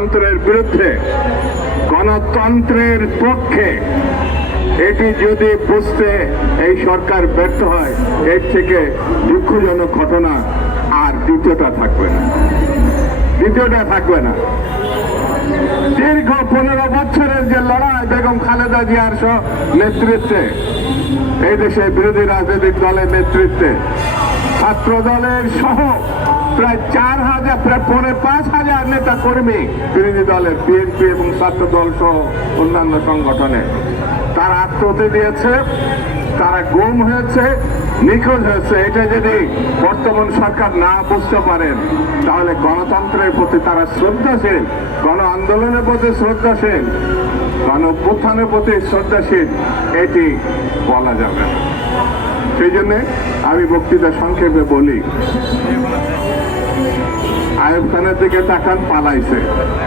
গণতন্ত্রের বিরুদ্ধে, গণতন্ত্রের পক্ষে, এটি যদি বুঝতে এই সরকার ব্যর্থ হয়, এর থেকে দুঃখজনক ঘটনা আর দ্বিতীয়টা থাকবে না। দীর্ঘ 15 বছরের যে লড়াই বেগম খালেদা জিয়ার নেতৃত্বে, এই দেশে বিরোধী রাজনৈতিক দলের নেতৃত্বে, ছাত্র দলের সহ প্রায় 4,000 প্রায় 5,000 নেতা কর্মী বিরোধী দলের বিএনপি এবং ছাত্র দল সহ অন্যান্য সংগঠনে তারা আত্মহত্যা দিয়েছে, তারা গুম হয়েছে, নিখোঁজ হয়েছে। এটা যদি বর্তমান সরকার না বুঝতে পারেন, তাহলে গণতন্ত্রের প্রতি তারা শ্রদ্ধাশীল, গণ আন্দোলনের প্রতি শ্রদ্ধাশীল, গণ অভ্যুত্থানের প্রতি শ্রদ্ধাশীল, এটি বলা যাবে না। সেই জন্য আমি বক্তৃতা সংক্ষেপে বলি, আইয়ুব খানের দিকে তাকান, পালাইছে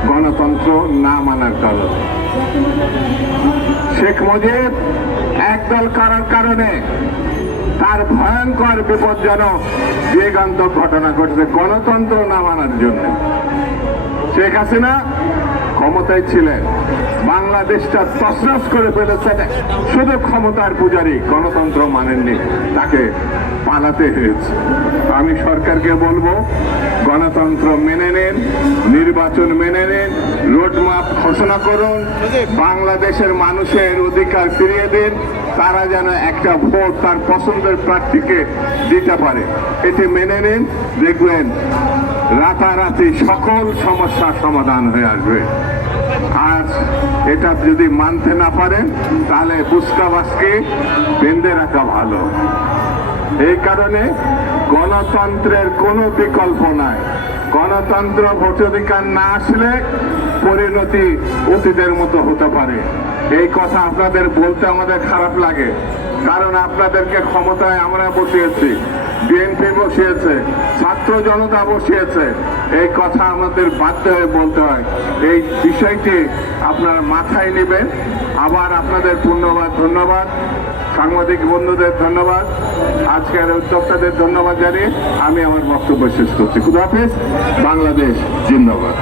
গণতন্ত্র না মানার কারণে। শেখ মুজিব একদল করার কারণে তার ভয়ঙ্কর বিপজ্জনক যুগান্তক ঘটনা ঘটেছে গণতন্ত্র না মানার জন্য। শেখ হাসিনা ক্ষমতায় ছিলেন, বাংলাদেশটা তছনছ করে ফেলেছে শুধু ক্ষমতার পূজারী, গণতন্ত্র মানেননি, তাকে পালাতে হয়েছে। আমি সরকারকে বলবো, গণতন্ত্র মেনে নেন, নির্বাচন মেনে নেন, রোডম্যাপ ঘোষণা করুন, বাংলাদেশের মানুষের অধিকার ফিরিয়ে দিন, তারা যেন একটা ভোট তার পছন্দের প্রার্থীকে দিতে পারে। এটি মেনে নিন, দেখবেন রাতারাতি সকল সমস্যার সমাধান হয়ে আসবে। আজ এটা যদি মানতে না পারেন, তাহলে বুসকাবাসকে বেঁধে রাখা ভালো। এই কারণে গণতন্ত্রের কোনো বিকল্প নাই। গণতন্ত্র ভোটাধিকার না আসলে পরিণতি অতীতের মতো হতে পারে। এই কথা আপনাদের বলতে আমাদের খারাপ লাগে, কারণ আপনাদেরকে ক্ষমতায় আমরা বসিয়েছি, বিএনপি বসিয়েছে, ছাত্র জনতা বসিয়েছে। এই কথা আমাদের বাধ্য হয়ে বলতে হয়। এই বিষয়টি আপনারা মাথায় নেবেন। আবার আপনাদের ধন্যবাদ, সাংবাদিক বন্ধুদের ধন্যবাদ, আজকের উদ্যোক্তাদের ধন্যবাদ জানিয়ে আমি আমার বক্তব্য শেষ করছি। খুদা হাফেজ। বাংলাদেশ জিন্দাবাদ।